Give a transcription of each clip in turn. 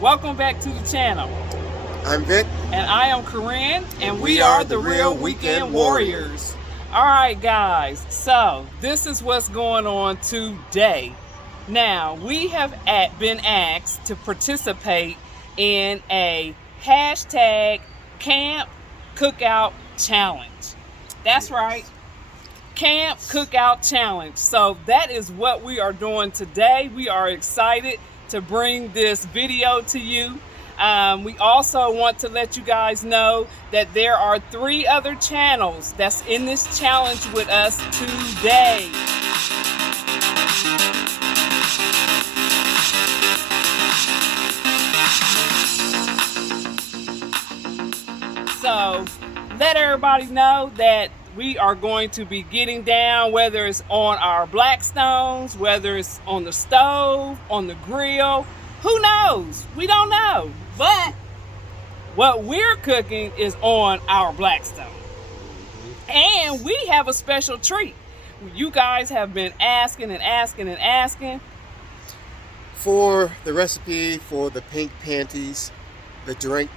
Welcome back to the channel. I'm Vic. And I am Kerin, and we are the Real Weekend Warriors. Alright guys, so this is what's going on today. Now, we have been asked to participate in a hashtag Camp Cookout Challenge. That's right, Camp Cookout Challenge. So that is what we are doing today. We are excited to bring this video to you. We also want to let you guys know that there are 3 other channels that's in this challenge with us today. So let everybody know that we are going to be getting down, whether it's on our blackstones, whether it's on the stove, on the grill, who knows? We don't know. But what we're cooking is on our blackstone. And we have a special treat. You guys have been asking and asking and asking for the recipe for the pink panties, the drink,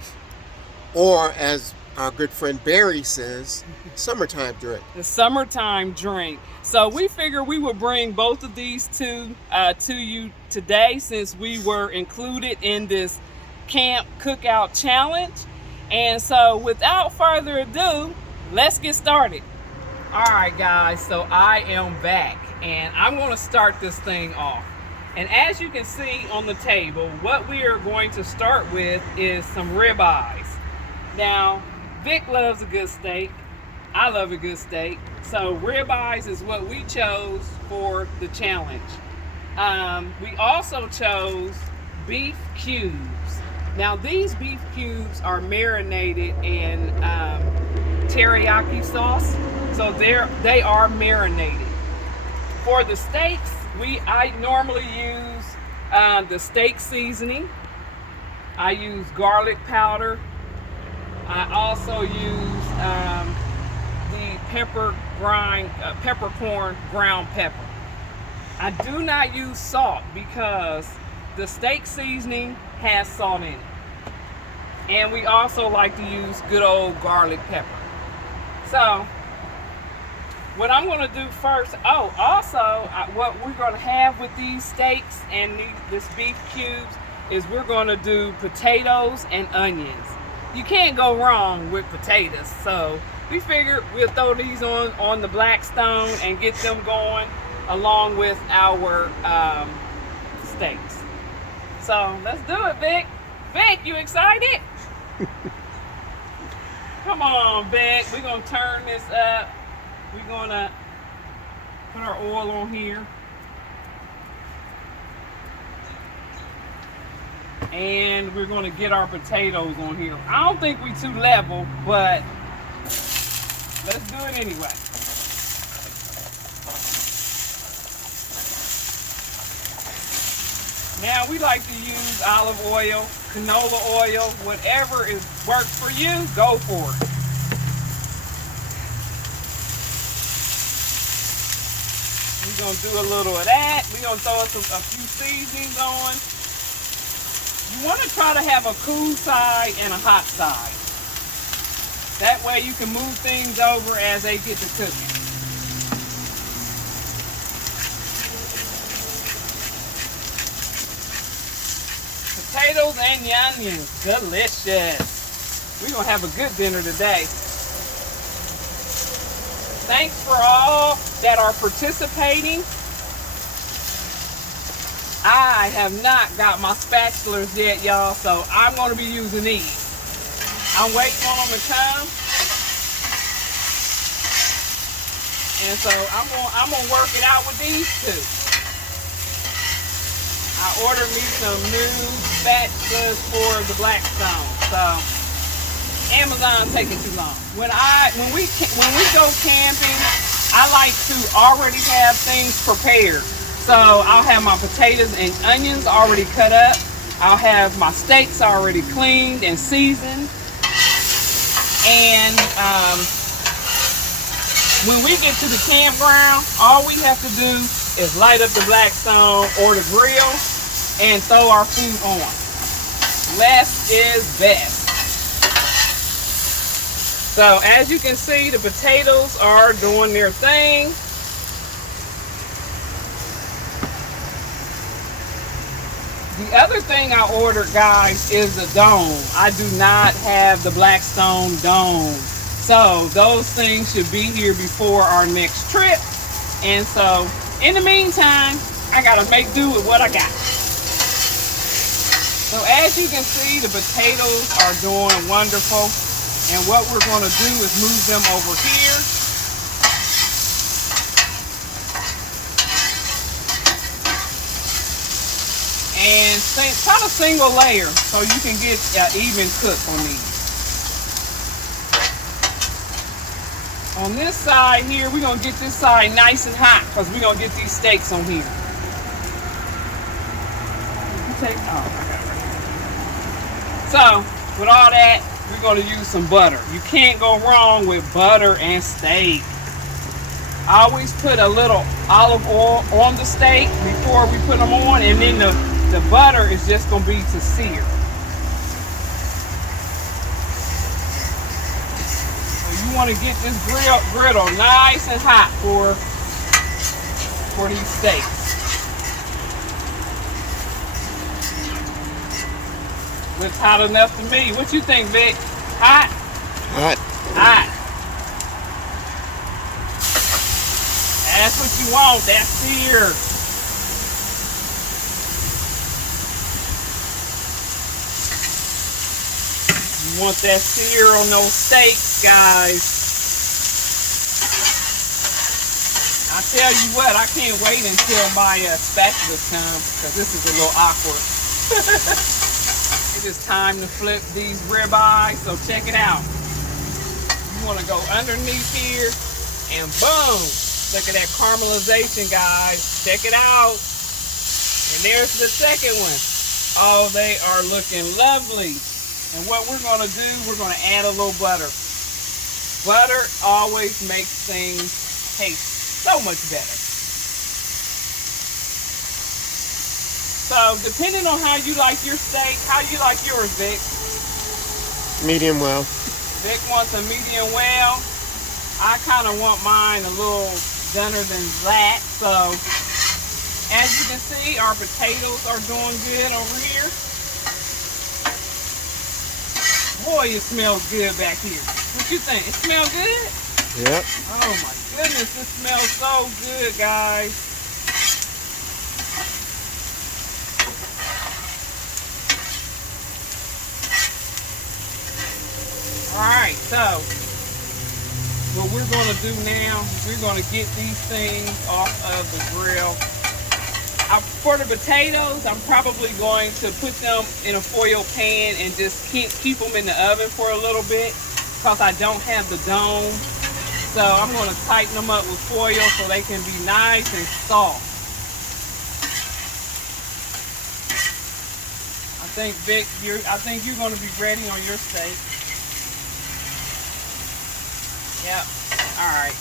or as our good friend Barry says, summertime drink. The summertime drink. So we figured we would bring both of these two to you today, since we were included in this Camp Cookout Challenge. And so without further ado, let's get started. All right guys, so I am back and I'm going to start this thing off. And as you can see on the table, what we are going to start with is some ribeyes. Now, Vic loves a good steak. I love a good steak. So ribeyes is what we chose for the challenge. We also chose beef cubes. Now these beef cubes are marinated in teriyaki sauce. So they are marinated. For the steaks, I normally use the steak seasoning. I use garlic powder. I also use the peppercorn ground pepper. I do not use salt because the steak seasoning has salt in it. And we also like to use good old garlic pepper. So what I'm going to do first, what we're going to have with these steaks and this beef cubes is we're going to do potatoes and onions. You can't go wrong with potatoes, so we figured we'll throw these on the blackstone and get them going along with our steaks. So let's do it, Vic. Vic, you excited? Come on, Vic. We're gonna turn this up. We're gonna put our oil on here. And we're going to get our potatoes on here. I don't think we too level, but let's do it anyway. Now we like to use olive oil, canola oil, whatever works for you, go for it. We're going to do a little of that. We're going to throw a few seasonings on. You want to try to have a cool side and a hot side. That way you can move things over as they get to cooking. Potatoes and onions, delicious. We're going to have a good dinner today. Thanks for all that are participating. I have not got my spatulas yet, y'all, so I'm going to be using these. I'm waiting on them to come. And so I'm going to work it out with these two. I ordered me some new spatulas for the blackstone. So Amazon's taking too long. When we go camping, I like to already have things prepared. So I'll have my potatoes and onions already cut up. I'll have my steaks already cleaned and seasoned. And when we get to the campground, all we have to do is light up the blackstone or the grill and throw our food on. less is best. So as you can see, the potatoes are doing their thing. The other thing I ordered, guys, is the dome. I do not have the Blackstone dome. So those things should be here before our next trip. And so in the meantime, I gotta make do with what I got. So as you can see, the potatoes are doing wonderful. And what we're gonna do is move them over here. And kind of single layer so you can get an even cook on these. On this side here, we're gonna get this side nice and hot because we're gonna get these steaks on here. So with all that, we're gonna use some butter. You can't go wrong with butter and steak. I always put a little olive oil on the steak before we put them on, and then the butter is just gonna be to sear. So you wanna get this griddle nice and hot for these steaks. Looks hot enough to me. What you think, Vic? Hot? Hot. Hot. That's what you want, that sear. You want that sear on those steaks, guys. I tell you what, I can't wait until my spatulas come, because this is a little awkward. It is time to flip these ribeyes, so check it out. You want to go underneath here, and boom! Look at that caramelization, guys. Check it out. And there's the second one. Oh, they are looking lovely. And what we're going to do, we're going to add a little butter. Butter always makes things taste so much better. So, depending on how you like your steak, how you like yours, Vic? Medium well. Vic wants a medium well. I kind of want mine a little dunner than that. So, as you can see, our potatoes are doing good over here. Boy, it smells good back here. What you think? It smells good? Yep. Oh my goodness, it smells so good, guys. Alright, so what we're going to do now, we're going to get these things off of the grill. For the potatoes, I'm probably going to put them in a foil pan and just keep them in the oven for a little bit because I don't have the dome. So I'm going to tighten them up with foil so they can be nice and soft. I think, Vic, I think you're going to be ready on your steak. Yep. All right.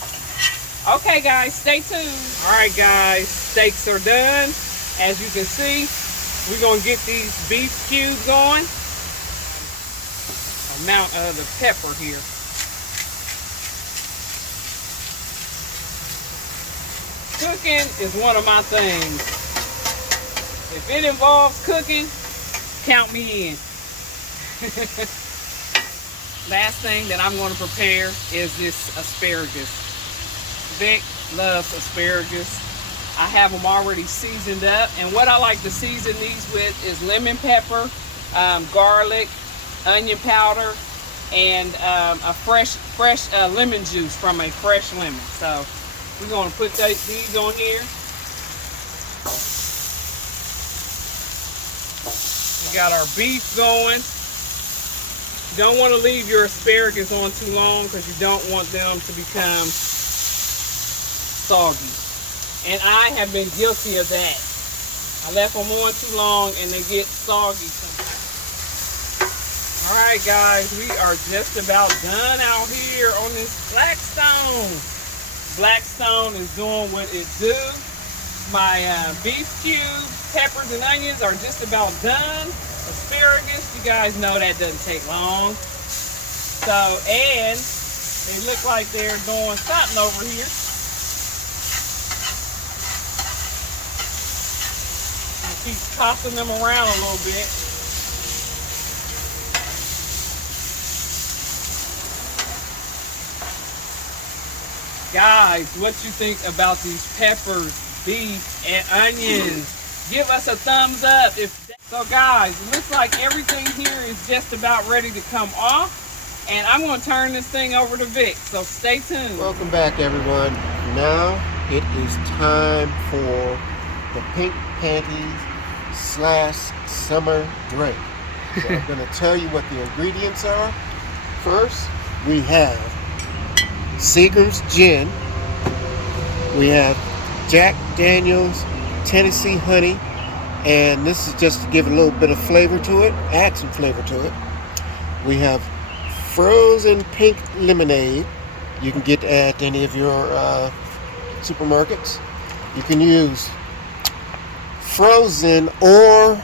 Okay, guys, stay tuned. All right, guys, steaks are done. As you can see, we're going to get these beef cubes on. Amount of the pepper here. Cooking is one of my things. If it involves cooking, count me in. Last thing that I'm going to prepare is this asparagus. Vic loves asparagus. I have them already seasoned up, and what I like to season these with is lemon pepper, garlic, onion powder, and a fresh lemon juice from a fresh lemon. So we're going to put these on here. We got our beef going. You don't want to leave your asparagus on too long because you don't want them to become soggy. And I have been guilty of that. I left them on too long and they get soggy sometimes. Alright guys, we are just about done out here on this Blackstone. Blackstone is doing what it do. My beef cubes, peppers, and onions are just about done. Asparagus, you guys know that doesn't take long. So, and they look like they're doing something over here. I'll keep tossing them around a little bit. Guys, what you think about these peppers, beef, and onions? Give us a thumbs up. So guys, it looks like everything here is just about ready to come off. And I'm going to turn this thing over to Vic, so stay tuned. Welcome back, everyone. Now it is time for the pink panties / summer drink. So I'm going to tell you what the ingredients are. First, we have Seagram's Gin. We have Jack Daniel's Tennessee Honey, and this is just to give a little bit of flavor to it, add some flavor to it. We have frozen pink lemonade. You can get at any of your supermarkets. You can use frozen or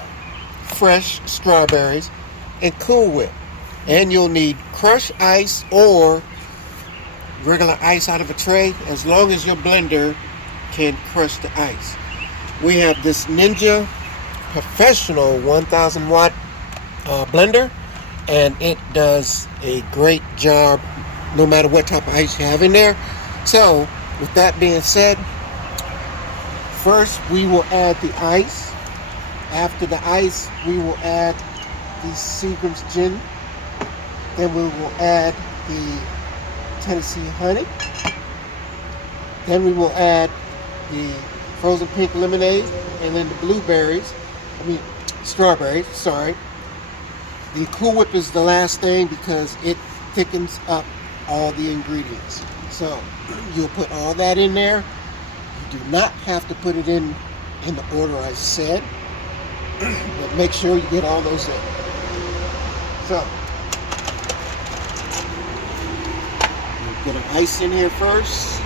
fresh strawberries and Cool Whip. And you'll need crushed ice or regular ice out of a tray, as long as your blender can crush the ice. We have this Ninja Professional 1000 watt blender, and it does a great job no matter what type of ice you have in there. So with that being said, first we will add the ice. After the ice, we will add the Seagram's Gin. Then we will add the Tennessee Honey. Then we will add the frozen pink lemonade, and then the strawberries, sorry. The Cool Whip is the last thing because it thickens up all the ingredients. So you'll put all that in there. You do not have to put it in the order I said, but make sure you get all those in. So get an ice in here first.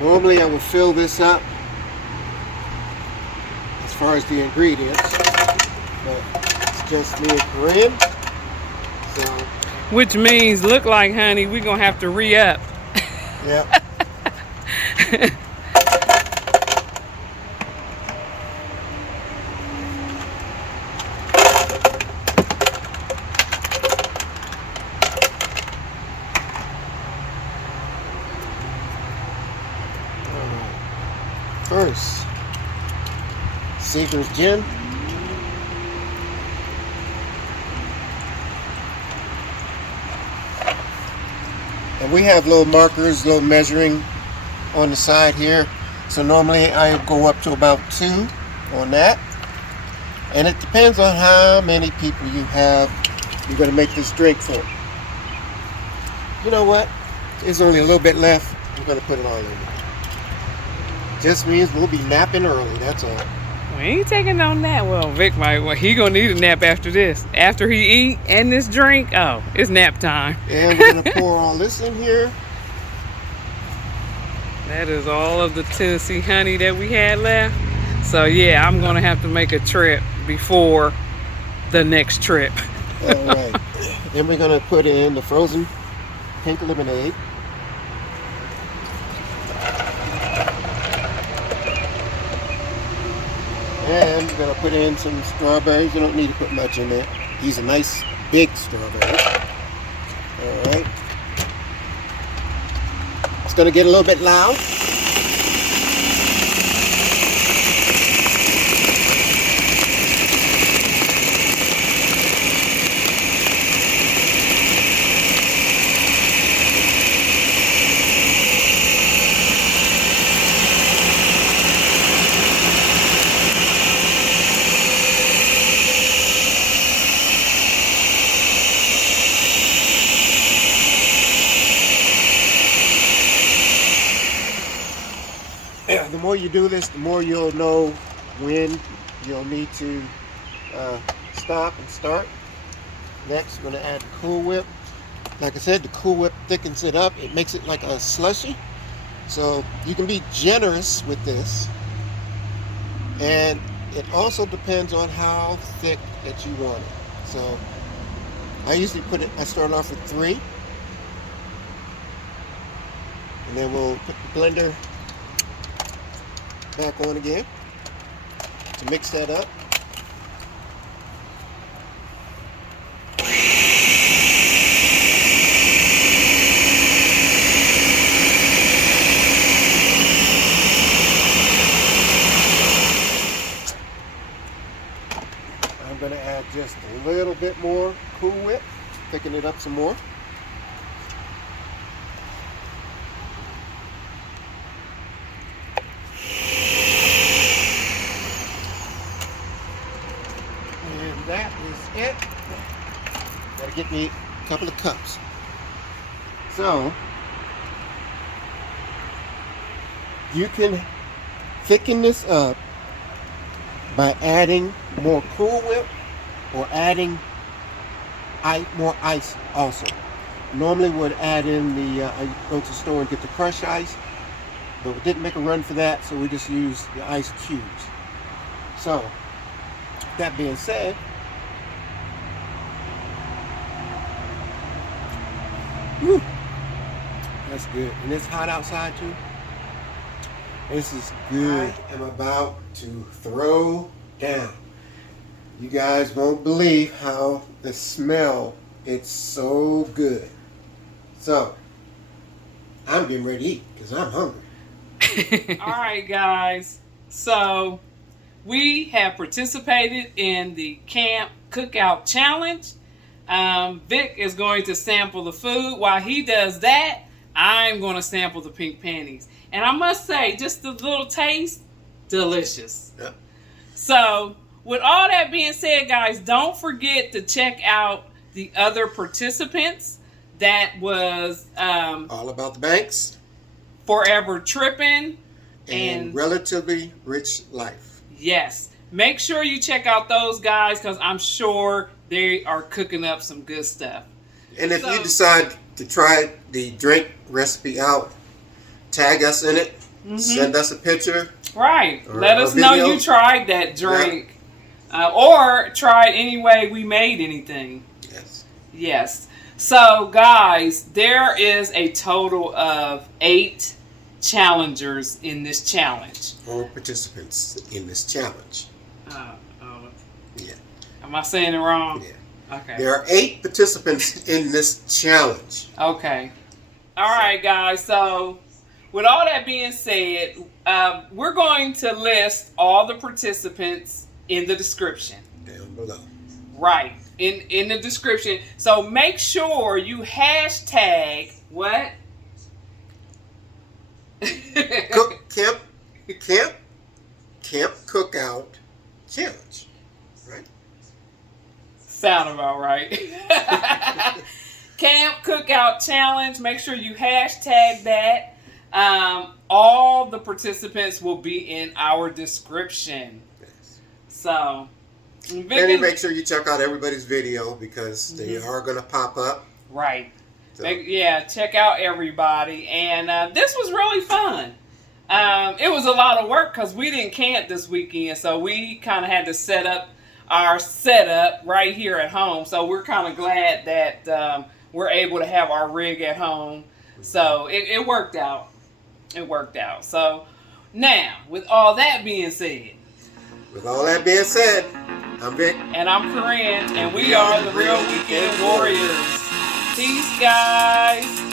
Normally I would fill this up as far as the ingredients, but it's just me and Kerin. So, which means, look like, honey, we're going to have to re-up. Yep. First, Seagram's Gin. And we have little markers, little measuring on the side here. So normally I go up to about 2 on that. And it depends on how many people you have you're going to make this drink for. You know what? There's only a little bit left. We're going to put it all in there. Just means we'll be napping early, that's all. We ain't taking no nap. Well, Vic might, he gonna need a nap after this. After he eat and this drink, oh, it's nap time. And we're gonna pour all this in here. That is all of the Tennessee honey that we had left. So yeah, I'm gonna have to make a trip before the next trip. All right. Then we're gonna put in the frozen pink lemonade. And we're going to put in some strawberries. You don't need to put much in there. These are nice big strawberries. Alright. It's going to get a little bit loud. The more you do this, the more you'll know when you'll need to stop and start. Next, we're going to add the Cool Whip. Like I said, the Cool Whip thickens it up. It makes it like a slushy. So you can be generous with this, and it also depends on how thick that you want it. So I usually I start off with 3, and then we'll put the blender back on again to mix that up. I'm going to add just a little bit more Cool Whip, thicken it up some more. And that is it. Got to get me a couple of cups. So you can thicken this up by adding more Cool Whip or adding more ice also. Normally would add in the, I go to the store and get the crushed ice, but we didn't make a run for that, so we just used the ice cubes. So, that being said, whew, that's good. And it's hot outside too. This is good. I am about to throw down. You guys won't believe how the smell, it's so good. So, I'm getting ready to eat because I'm hungry. All right, guys. So, we have participated in the Camp Cookout Challenge. Vic is going to sample the food. While he does that, I'm going to sample the pink panties. And I must say, just a little taste, delicious. Yep. So, with all that being said, guys, don't forget to check out the other participants. That was All About the Banks, Forever Trippin', and Relatively Rich Life. Yes. Make sure you check out those guys because I'm sure they are cooking up some good stuff. And if you decide to try the drink recipe out, tag us in it, send us a picture. Right. Let us know you tried that drink. Or tried any way we made anything. Yes. Yes. So, guys, there is a total of 8 challengers in this challenge. Or participants in this challenge. Yeah. Am I saying it wrong? Yeah. Okay. There are 8 participants in this challenge. Okay. All right, guys. So, with all that being said, we're going to list all the participants in the description. Down below. Right. In the description. So make sure you hashtag what? Camp Cookout Challenge. Right? Sound about right. Camp Cookout Challenge. Make sure you hashtag that. All the participants will be in our description. Yes. So, and make sure you check out everybody's video because they are going to pop up. Right. So. Check out everybody. And this was really fun. It was a lot of work because we didn't camp this weekend. So we kind of had to set up our setup right here at home. So we're kind of glad that we're able to have our rig at home. So it worked out. It worked out. So now, with all that being said. I'm Vic. And I'm Kerin. And we are the Real Weekend Warriors. Peace, guys.